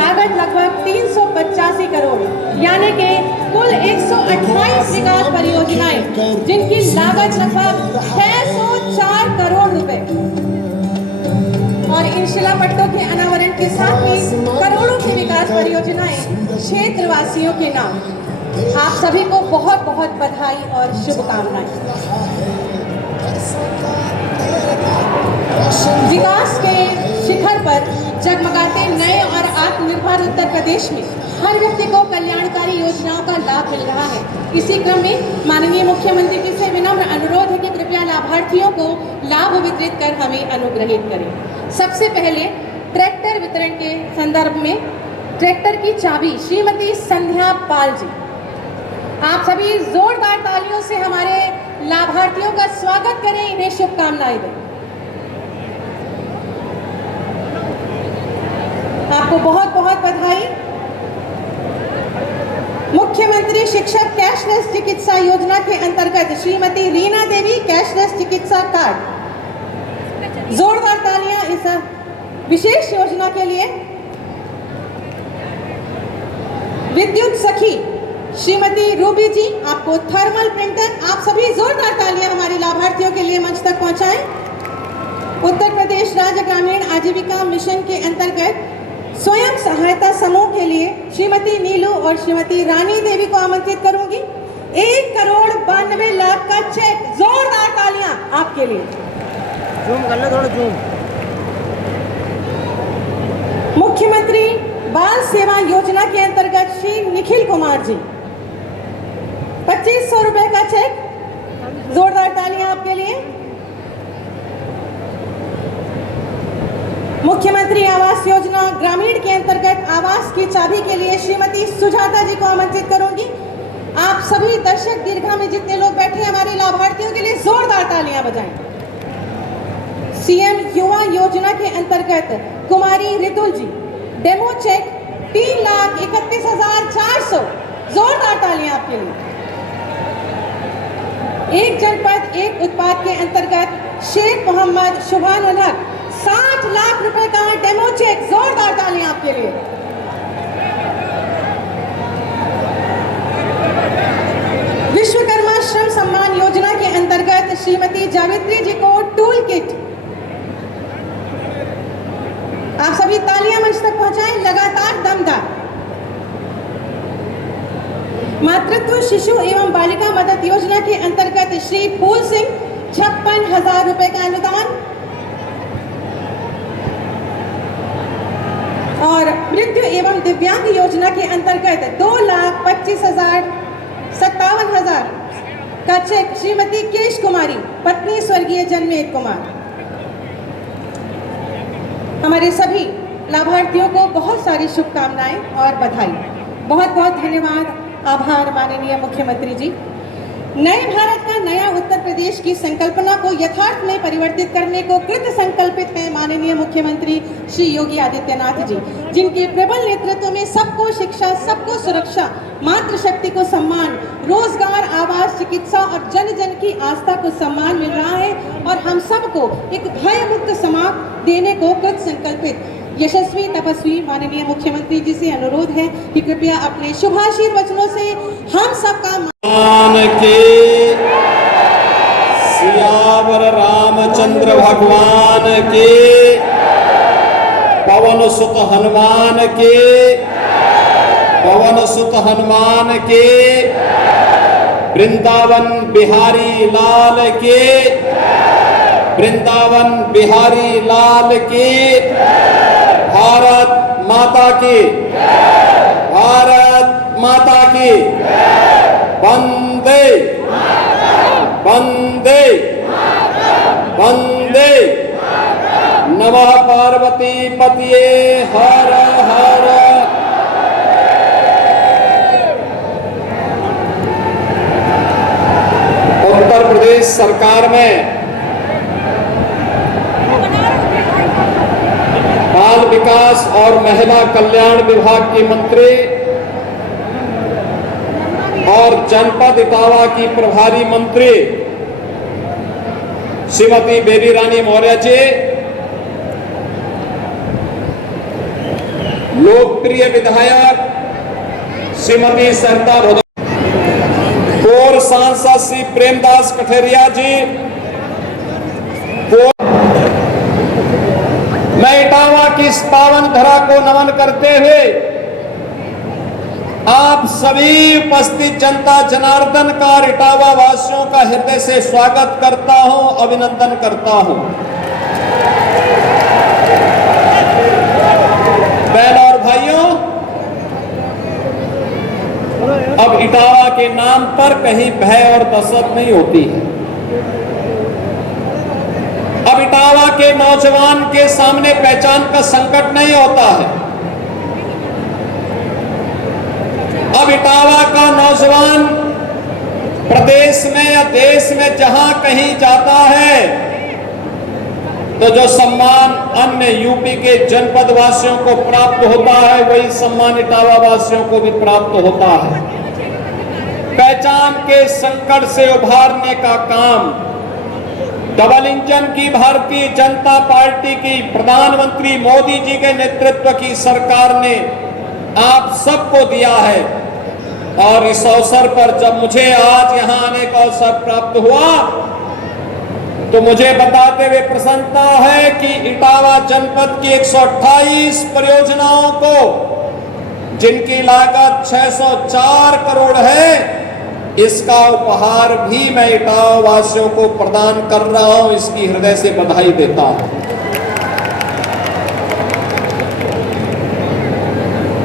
लागत लगभग 385 करोड़, यानी कि कुल 128 विकास परियोजनाएं जिनकी लागत लगभग 604 करोड़ रुपए और इन शिलापट्टों के अनावरण के साथ ही करोड़ों की विकास परियोजनाएं क्षेत्रवासियों के नाम। आप सभी को बहुत बहुत बधाई और शुभकामनाएं। विकास के शिखर पर जगमगाते नए और आत्मनिर्भर उत्तर प्रदेश में हर व्यक्ति को कल्याणकारी योजनाओं का लाभ मिल रहा है। इसी क्रम में माननीय मुख्यमंत्री जी से विनम्र अनुरोध है कि कृपया लाभार्थियों को लाभ वितरित कर हमें अनुग्रहित करें। सबसे पहले ट्रैक्टर वितरण के संदर्भ में ट्रैक्टर की चाबी श्रीमती संध्या पाल जी। आप सभी जोरदार तालियों से हमारे लाभार्थियों का स्वागत करें, इन्हें शुभकामनाएं दें। आपको बहुत बहुत बधाई। मुख्यमंत्री शिक्षक कैशलेस चिकित्सा योजना के अंतर्गत श्रीमती रीना देवी कैशलेस चिकित्सा कार्ड। जोरदार तालियां इस विशेष योजना के लिए। विद्युत सखी श्रीमती रूबी जी, आपको थर्मल प्रिंटर। आप सभी जोरदार तालियां हमारे लाभार्थियों के लिए मंच तक पहुंचाएं। उत्तर प्रदेश राज्य ग्रामीण आजीविका मिशन के अंतर्गत स्वयं सहायता समूह के लिए श्रीमती नीलू और श्रीमती रानी देवी को आमंत्रित करूंगी। 1,92,00,000 का चेक। जोरदार तालियां आपके लिए। जूम कर लो, थोड़ा जूम। मुख्यमंत्री बाल सेवा योजना के अंतर्गत श्री निखिल कुमार जी, 2500 रुपए का चेक। जोरदार तालियां आपके लिए। मुख्यमंत्री आवास योजना ग्रामीण के अंतर्गत आवास की चाबी के लिए श्रीमती सुजाता जी को आमंत्रित करूंगी। आप सभी दर्शक दीर्घा में जितने लोग बैठे हैं हमारे लाभार्थियों के लिए जोरदार तालियां बजाएं। सीएम युवा योजना के अंतर्गत कुमारी रितुल जी, डेमो चेक 3,31,400। जोरदार तालियां आपके लिए। एक जनपद एक उत्पाद के अंतर्गत शेख मोहम्मद शुभान उल हक, 60 लाख रुपए का डेमो चेक। जोरदार तालियां आपके लिए। विश्वकर्मा श्रम सम्मान योजना के अंतर्गत श्रीमती जावित्री जी को टूल किट। आप सभी तालियां मंच तक पहुंचाएं, लगातार दमदार। मातृत्व शिशु एवं बालिका मदद योजना के अंतर्गत श्री फूल सिंह 56,000 रुपए का अनुदान और मृत्यु एवं दिव्यांग योजना के अंतर्गत 2,25,57,000 का चेक श्रीमती केश कुमारी, पत्नी स्वर्गीय जनमेद कुमार। हमारे सभी लाभार्थियों को बहुत सारी शुभकामनाएं और बधाई। बहुत बहुत धन्यवाद, आभार माननीय मुख्यमंत्री जी। नए भारत का नया उत्तर प्रदेश की संकल्पना को यथार्थ में परिवर्तित करने को कृत संकल्पित है माननीय मुख्यमंत्री श्री योगी आदित्यनाथ जी, जिनके प्रबल नेतृत्व में सबको शिक्षा, सबको सुरक्षा, मातृशक्ति को सम्मान, रोजगार, आवास, चिकित्सा और जन जन की आस्था को सम्मान मिल रहा है और हम सबको एक भय मुक्त समाज देने को कृत संकल्पित यशस्वी तपस्वी माननीय मुख्यमंत्री जी से अनुरोध है कि कृपया अपने शुभाशीर वचनों से हम सबका के सियावर रामचंद्र भगवान के, पवन सुत हनुमान के, पवन सुत हनुमान के, वृंदावन बिहारी लाल के, वृंदावन बिहारी लाल के। भारत माता की, भारत माता की। वंदे वंदे वंदे। नमः पार्वती पतिये हर हर। उत्तर प्रदेश सरकार में बाल विकास और महिला कल्याण विभाग की मंत्री और जनपद इटावा की प्रभारी मंत्री श्रीमती बेबी रानी मौर्य जी, लोकप्रिय विधायक श्रीमती सरिता भदौरिया, पूर्व सांसद श्री प्रेमदास कठेरिया जी, मैं इटावा की इस पावन धरा को नमन करते हुए आप सभी उपस्थित जनता जनार्दन का और इटावा वासियों का हृदय से स्वागत करता हूं, अभिनंदन करता हूं। बहनों और भाइयों, अब इटावा के नाम पर कहीं भय और दहशत नहीं होती है। अब इटावा के नौजवान के सामने पहचान का संकट नहीं होता है। अब इटावा का नौजवान प्रदेश में या देश में जहां कहीं जाता है तो जो सम्मान अन्य यूपी के जनपद वासियों को प्राप्त होता है, वही सम्मान इटावा वासियों को भी प्राप्त होता है। पहचान के संकट से उभारने का काम डबल इंजन की भारतीय जनता पार्टी की प्रधानमंत्री मोदी जी के नेतृत्व की सरकार ने आप सबको दिया है। और इस अवसर पर जब मुझे आज यहां आने का अवसर प्राप्त हुआ तो मुझे बताते हुए प्रसन्नता है कि इटावा जनपद की 128 परियोजनाओं को, जिनकी लागत 604 करोड़ है, इसका उपहार भी मैं इटावा वासियों को प्रदान कर रहा हूं। इसकी हृदय से बधाई देता हूं।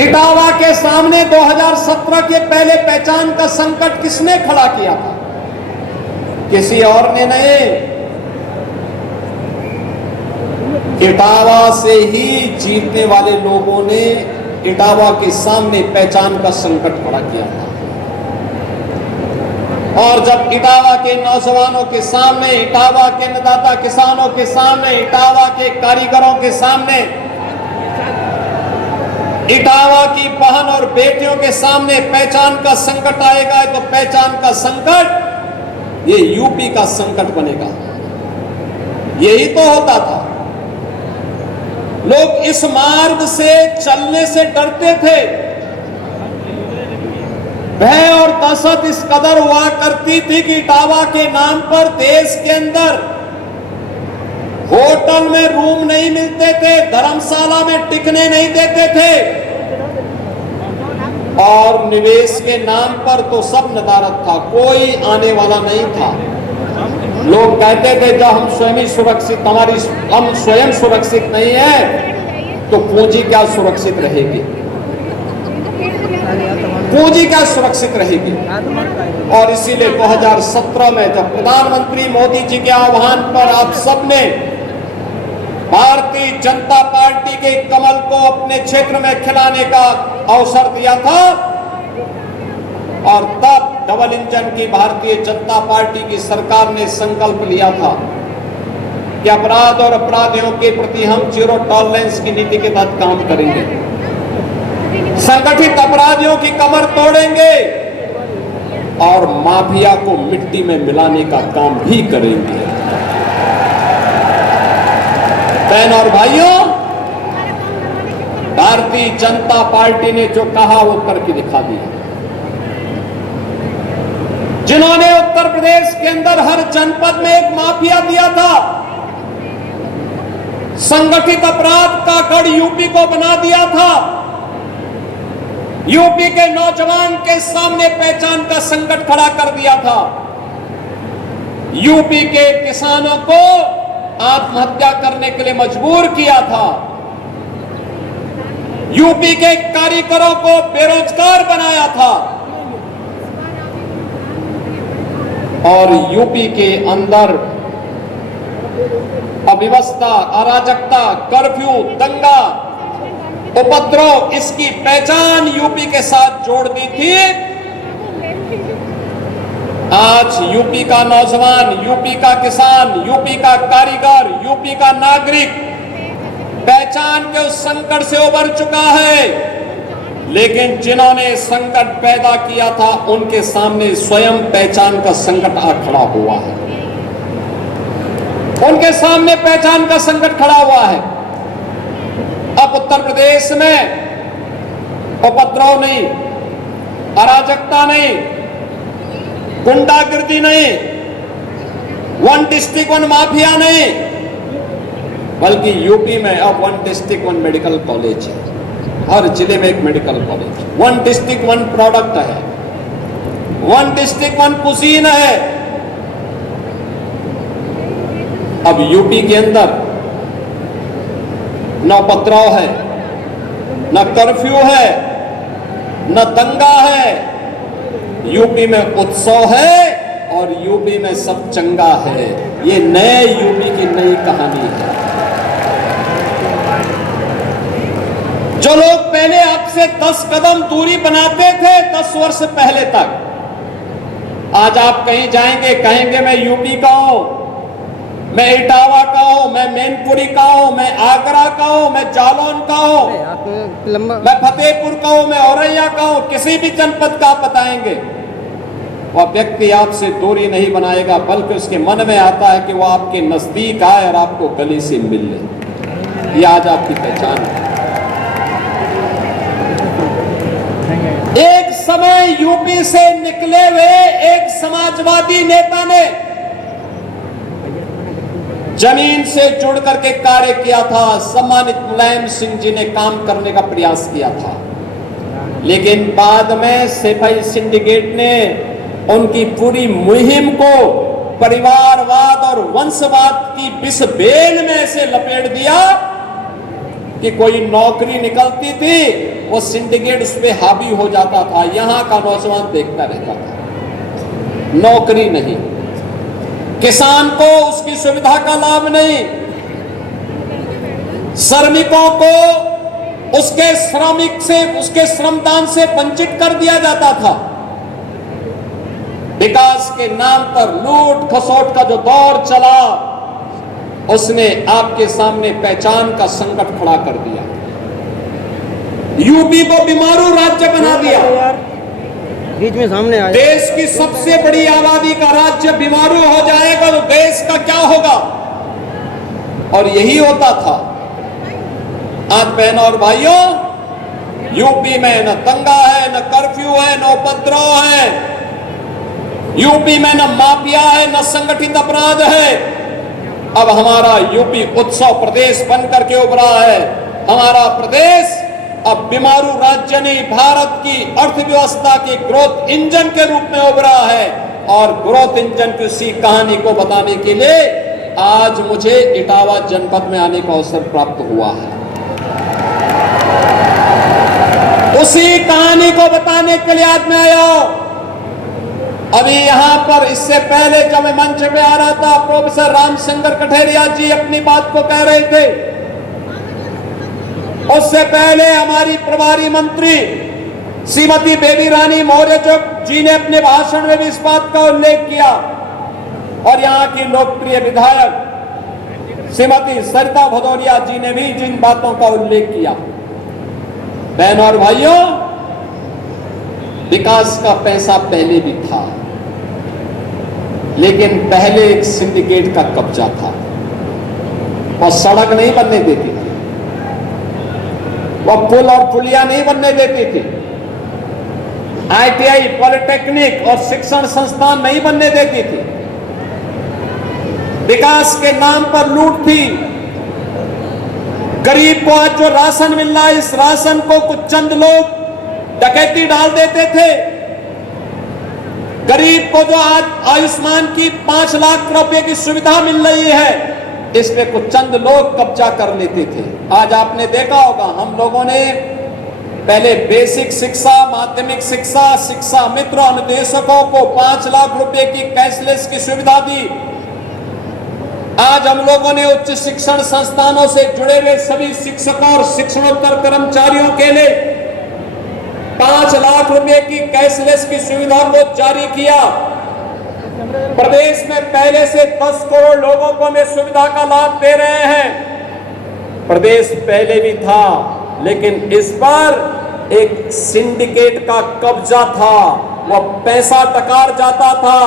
इटावा के सामने 2017 के पहले पहचान का संकट किसने खड़ा किया था? किसी और ने नहीं। इटावा से ही जीतने वाले लोगों ने इटावा के सामने पहचान का संकट खड़ा किया था। और जब इटावा के नौजवानों के सामने, इटावा के अन्नदाता किसानों के सामने, इटावा के कारीगरों के सामने, इटावा की बहन और बेटियों के सामने पहचान का संकट आएगा तो पहचान का संकट ये यूपी का संकट बनेगा। यही तो होता था। लोग इस मार्ग से चलने से डरते थे। भय और दहशत इस कदर हुआ करती थी कि इटावा के नाम पर देश के अंदर होटल में रूम नहीं मिलते थे, धर्मशाला में टिकने नहीं देते थे, और निवेश के नाम पर तो सब नदारत था, कोई आने वाला नहीं था। लोग कहते थे जब हम स्वयं सुरक्षित, हम स्वयं सुरक्षित नहीं है तो पूंजी क्या सुरक्षित रहेगी? पूंजी क्या सुरक्षित रहेगी? और इसीलिए 2017 में जब प्रधानमंत्री मोदी जी के आह्वान पर आप सबने भारतीय जनता पार्टी के कमल को अपने क्षेत्र में खिलाने का अवसर दिया था, और तब डबल इंजन की भारतीय जनता पार्टी की सरकार ने संकल्प लिया था कि अपराध और अपराधियों के प्रति हम जीरो टॉलरेंस की नीति के तहत काम करेंगे, संगठित अपराधियों की कमर तोड़ेंगे और माफिया को मिट्टी में मिलाने का काम भी करेंगे। बहन और भाइयों, भारतीय जनता पार्टी ने जो कहा वो करके दिखा दिया। जिन्होंने उत्तर प्रदेश के अंदर हर जनपद में एक माफिया दिया था, संगठित अपराध का गढ़ यूपी को बना दिया था, यूपी के नौजवान के सामने पहचान का संकट खड़ा कर दिया था, यूपी के किसानों को आत्महत्या करने के लिए मजबूर किया था, यूपी के कारीगरों को बेरोजगार बनाया था, और यूपी के अंदर अव्यवस्था, अराजकता, कर्फ्यू, दंगा, उपद्रव, इसकी पहचान यूपी के साथ जोड़ दी थी। आज यूपी का नौजवान, यूपी का किसान, यूपी का कारीगर, यूपी का नागरिक पहचान के उस संकट से उबर चुका है, लेकिन जिन्होंने संकट पैदा किया था उनके सामने स्वयं पहचान का संकट आ खड़ा हुआ है। उनके सामने पहचान का संकट खड़ा हुआ है। अब उत्तर प्रदेश में उपद्रव नहीं, अराजकता नहीं, गुंडागिर्दी नहीं, वन डिस्ट्रिक्ट वन माफिया नहीं, बल्कि यूपी में अब one district one medical college है। हर जिले में एक medical college, one district one product है, वन डिस्ट्रिक्ट वन कुजीन है। अब यूपी के अंदर न उपद्रव है, न कर्फ्यू है, न दंगा है। यूपी में उत्सव है और यूपी में सब चंगा है। ये नए यूपी की नई कहानी है। जो लोग पहले आपसे 10 कदम दूरी बनाते थे 10 वर्ष पहले तक, आज आप कहीं जाएंगे कहेंगे मैं यूपी का हूं, मैं इटावा का हूं, मैं मैनपुरी का हूं, मैं आगरा का हूं, मैं जालौन का हूं, मैं फतेहपुर का हूं, मैं औरैया का हूं। किसी भी जनपद का आप बताएंगे, वह व्यक्ति आपसे दूरी नहीं बनाएगा, बल्कि उसके मन में आता है कि वह आपके नजदीक आए और आपको गले से मिल ले। ये आज आपकी पहचान है। एक समय यूपी से निकले हुए एक समाजवादी नेता ने जमीन से जुड़ करके कार्य किया था। सम्मानित मुलायम सिंह जी ने काम करने का प्रयास किया था, लेकिन बाद में सिपाही सिंडिकेट ने उनकी पूरी मुहिम को परिवारवाद और वंशवाद की विष बेल में ऐसे लपेट दिया कि कोई नौकरी निकलती थी वो सिंडिकेट उस पर हावी हो जाता था। यहां का नौजवान देखता रहता था, नौकरी नहीं, किसान को उसकी सुविधा का लाभ नहीं, श्रमिकों को उसके श्रमिक से, उसके श्रमदान से वंचित कर दिया जाता था। विकास के नाम पर लूट खसोट का जो दौर चला, उसने आपके सामने पहचान का संकट खड़ा कर दिया। यूपी को बीमारू राज्य बना दिया। बीच में सामने आया, देश की सबसे बड़ी आबादी का राज्य बीमारू हो जाएगा तो देश का क्या होगा? और यही होता था। आज बहनों और भाइयों, यूपी में न दंगा है, न कर्फ्यू है, न उपद्रव है, यूपी में न माफिया है, न संगठित अपराध है। अब हमारा यूपी उत्सव प्रदेश बनकर के उभरा है। हमारा प्रदेश अब बीमारू राज्य नहीं, भारत की अर्थव्यवस्था के ग्रोथ इंजन के रूप में उभरा है। और ग्रोथ इंजन की उसी कहानी को बताने के लिए आज मुझे इटावा जनपद में आने का अवसर प्राप्त हुआ है। उसी कहानी को बताने के लिए आज मैं आया हूं। अभी यहां पर इससे पहले जब मैं मंच पे आ रहा था, प्रोफेसर रामचंद्र कठेरिया जी अपनी बात को कह रहे थे। उससे पहले हमारी प्रभारी मंत्री श्रीमती बेबी रानी मौर्य जी ने अपने भाषण में भी इस बात का उल्लेख किया, और यहां की लोकप्रिय विधायक श्रीमती सरिता भदौरिया जी ने भी जिन बातों का उल्लेख किया। बहनों और भाइयों, विकास का पैसा पहले भी था, लेकिन पहले एक सिंडिकेट का कब्जा था। और सड़क नहीं बनने देती थी, वह पुल और पुलिया नहीं बनने देती थी, ITI, पॉलिटेक्निक और शिक्षण संस्थान नहीं बनने देती थी। विकास के नाम पर लूट थी। गरीब को आज जो राशन मिल रहा है, इस राशन को कुछ चंद लोग डकैती डाल देते थे। गरीब को जो आज आयुष्मान की 5 लाख रुपए की सुविधा मिल रही है, इस पे कुछ चंद लोग कब्जा कर लेते थे। आज आपने देखा होगा, हम लोगों ने पहले बेसिक शिक्षा, माध्यमिक शिक्षा, शिक्षा मित्र अनुदेशकों को 5 लाख रुपए की कैशलेस की सुविधा दी। आज हम लोगों ने उच्च शिक्षण संस्थानों से जुड़े हुए सभी शिक्षकों और शिक्षणोत्तर कर्मचारियों के लिए 5 लाख रुपए की कैशलेस की सुविधा को जारी किया। प्रदेश में पहले से 10 करोड़ लोगों को हम इस सुविधा का लाभ दे रहे हैं। प्रदेश पहले भी था, लेकिन इस पर एक सिंडिकेट का कब्जा था। वह पैसा टकार जाता था,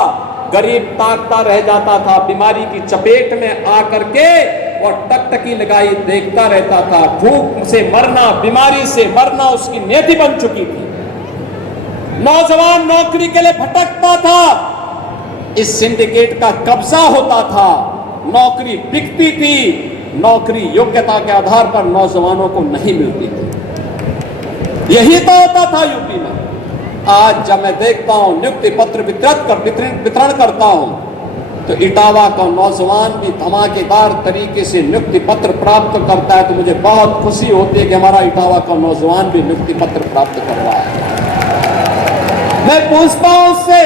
गरीब ताकता रह जाता था। बीमारी की चपेट में आकर के और टकटकी लगाई देखता रहता था। भूख से मरना, बीमारी से मरना उसकी नीति बन चुकी थी। नौजवान नौकरी के लिए भटकता था, इस सिंडिकेट का कब्जा होता था, नौकरी बिकती थी, नौकरी योग्यता के आधार पर नौजवानों को नहीं मिलती थी। यही तो होता था यूपी में। आज जब मैं देखता हूं नियुक्ति पत्र वितरण करता हूं, तो इटावा का नौजवान भी धमाकेदार तरीके से नियुक्ति पत्र प्राप्त करता है, तो मुझे बहुत खुशी होती है कि हमारा इटावा का नौजवान भी नियुक्ति पत्र प्राप्त कर रहा है। मैं पूछता हूं उससे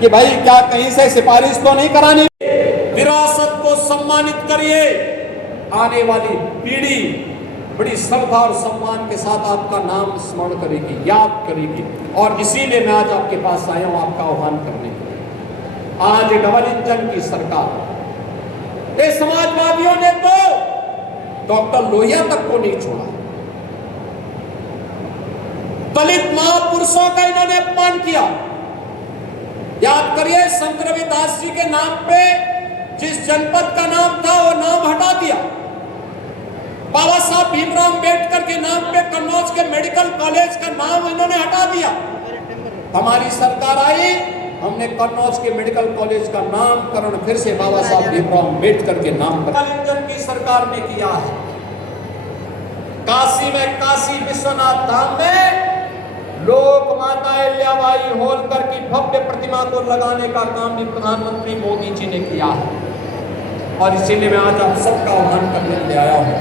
कि भाई क्या कहीं से सिफारिश तो नहीं करानी? विरासत को सम्मानित करिए, आने वाली पीढ़ी बड़ी श्रद्धा और सम्मान के साथ आपका नाम स्मरण करेगी, याद करेगी। और इसीलिए मैं आज आपके पास आया हूं आपका आह्वान करने के लिए। आज डबल इंजन की सरकार, ये समाजवादियों ने तो डॉक्टर लोहिया तक को नहीं छोड़ा। दलित महापुरुषों का इन्होंने अपमान किया। याद करिए, संत रविदास जी के नाम पे जिस जनपद का नाम था वो नाम हटा दिया। बाबा साहब भीमराव अंबेडकर के नाम पे कन्नौज के मेडिकल कॉलेज का नाम इन्होंने हटा दिया। हमारी सरकार आई, हमने कन्नौज के मेडिकल कॉलेज का नामकरण फिर से बाबा साहब भीमराव अंबेडकर के नाम पर डबल इंजन की सरकार ने किया है। काशी में काशी विश्वनाथ धाम में लोक माता अहिल्याबाई होलकर की भव्य प्रतिमा को लगाने का काम भी प्रधानमंत्री मोदी जी ने किया है। और इसीलिए मैं आज आप सबका आह्वान करने ले आया हूं।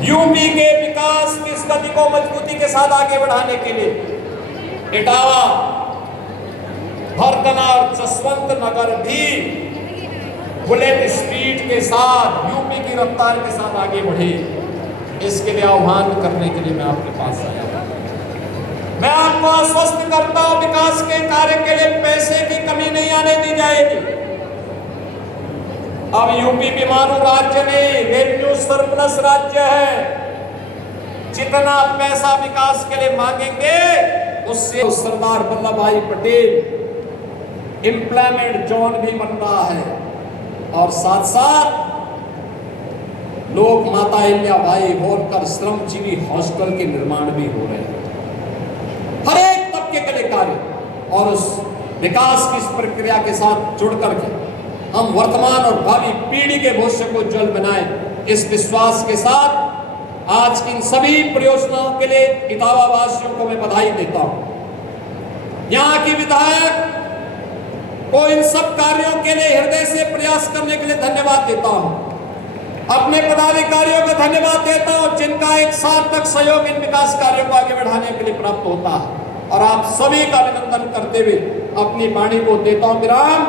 यूपी के विकास की इस गति को मजबूती के साथ आगे बढ़ाने के लिए इटावा, भरतना और जसवंत नगर भी बुलेट स्पीड के साथ, यूपी की रफ्तार के साथ आगे बढ़े, इसके लिए आह्वान करने के लिए मैं आपके पास आया। मैं आपको आश्वस्त करता हूं, विकास के कार्य के लिए पैसे की कमी नहीं आने दी जाएगी। अब यूपी बीमारू राज्य नहीं, रेवेन्यू सरप्लस राज्य है। जितना पैसा विकास के लिए मांगेंगे उससे सरदार वल्लभ भाई पटेल एम्प्लॉयमेंट जोन भी बन रहा है, और साथ साथ लोक माता अहिल्याबाई होलकर श्रमजीवी हॉस्टल के निर्माण भी हो रहे हैं। हर एक तबके के लिए कार्य, और उस विकास की इस प्रक्रिया के साथ जुड़ करके हम वर्तमान और भावी पीढ़ी के भविष्य को उज्जवल बनाएं, इस विश्वास के साथ आज की इन सभी परियोजनाओं के लिए इटावा वासियों को मैं बधाई देता हूं। यहाँ की विधायक को इन सब कार्यों के लिए हृदय से प्रयास करने के लिए धन्यवाद देता हूं। अपने पदाधिकारियों को धन्यवाद देता हूं जिनका एक सार्थक सहयोग इन विकास कार्यों को आगे बढ़ाने के लिए प्राप्त होता है। और आप सभी का अभिनंदन करते हुए अपनी वाणी को देता हूं विराम।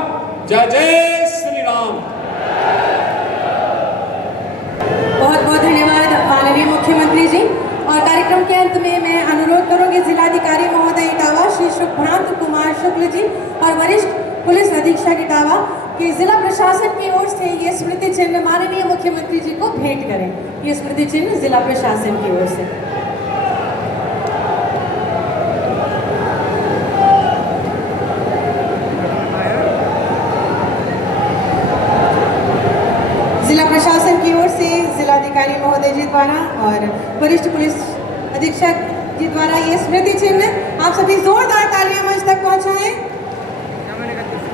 जय जय श्री राम। बहुत बहुत धन्यवाद माननीय मुख्यमंत्री जी। और कार्यक्रम के अंत में मैं अनुरोध करूंगी जिलाधिकारी महोदय इटावा श्री शुभ्रांत कुमार शुक्ल जी और वरिष्ठ पुलिस अधीक्षक इटावा कि जिला प्रशासन की ओर से ये स्मृति चिन्ह माननीय मुख्यमंत्री जी को भेंट करें। ये स्मृति चिन्ह जिला प्रशासन की ओर से। जिला प्रशासन की ओर से जिलाधिकारी महोदय जी द्वारा और वरिष्ठ पुलिस अधीक्षक जी द्वारा ये स्मृति चिन्ह आप सभी जोरदार तालियां मंच तक पहुंचाएं।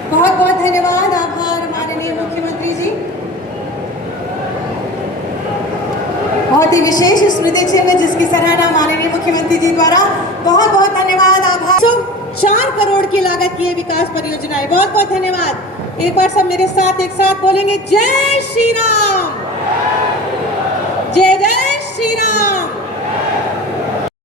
बहुत बहुत धन्यवाद, आभार माननीय मुख्यमंत्री जी। बहुत ही विशेष स्मृति चिन्ह जिसकी सराहना माननीय मुख्यमंत्री जी द्वारा। बहुत बहुत धन्यवाद, आभार। 4 करोड़ की लागत की विकास परियोजनाएं, बहुत बहुत धन्यवाद। एक बार सब मेरे साथ एक साथ बोलेंगे जय श्री राम।